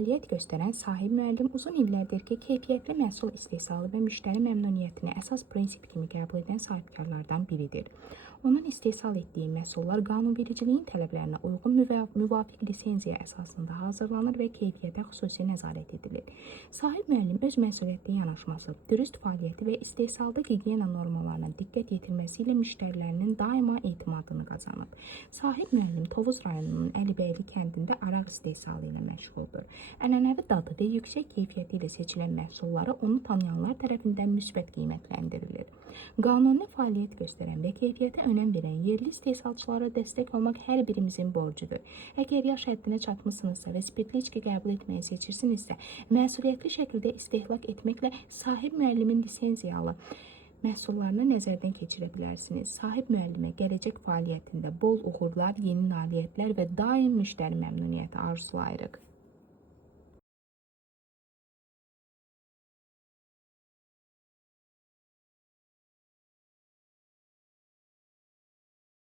fəaliyyət göstərən sahib müəllim uzun illərdir ki, keyfiyyətli məhsul istehsalı və müştəri məmnuniyyətini əsas prinsip kimi qəbul edən sahibkarlardan biridir. Onun istehsal etdiyi məhsullar qanunvericiliyin tələblərinə uyğun müvafiq lisenziya əsasında hazırlanır və keyfiyyətə xüsusi nəzarət edilir. Sahib müəllim öz məsuliyyətli yanaşması, dürüst fəaliyyəti və istehsalda gigiyena normalarına diqqət yetirməsi ilə müştərilərinin daima etimadını qazanıb. Sahib müəllim Tovuz rayonunun Əlibəyli kəndində araq istehsalı ilə məşğuldur. Ənənəvi dadı və yüksək keyfiyyəti ilə seçilən məhsulları onu tanıyanlar tərəfindən müsbət qiymətləndirilir. Qanuni fəaliyyət göstərən və keyfiyyətə önəm verən yerli istehsalçılara dəstək olmaq hər birimizin borcudur. Əgər yaş həddinə çatmısınızsa və spirtli içki qəbul etməyi seçirsinizsə, məsuliyyətli şəkildə istehlak etməklə sahib müəllimin lisenziyalı məhsullarını nəzərdən keçirə bilərsiniz. Sahib müəllimə gələcək fəaliyyətində bol uğurlar, yeni nailiyyətlər və daim müştəri məmnuniyyəti arzulayırıq.